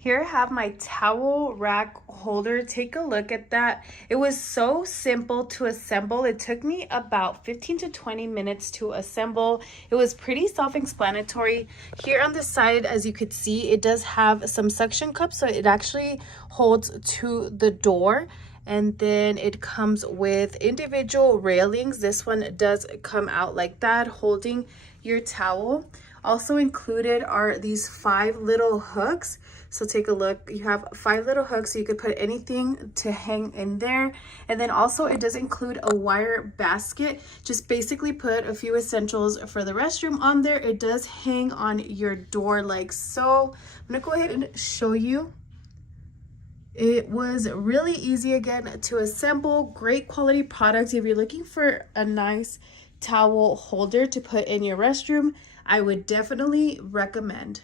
Here I have my towel rack holder. Take a look at that. It was so simple to assemble. It took me about 15 to 20 minutes to assemble. It was pretty self-explanatory. Here on the side, as you could see, it does have some suction cups, so it actually holds to the door. And then it comes with individual railings. This one does come out like that, holding your towel. Also included are these 5 little hooks. So take a look, you have 5 little hooks, so you could put anything to hang in there. And then also it does include a wire basket. Just basically put a few essentials for the restroom on there. It does hang on your door like so. I'm gonna go ahead and show you. It was really easy again to assemble. Great quality product. If you're looking for a nice towel holder to put in your restroom, I would definitely recommend.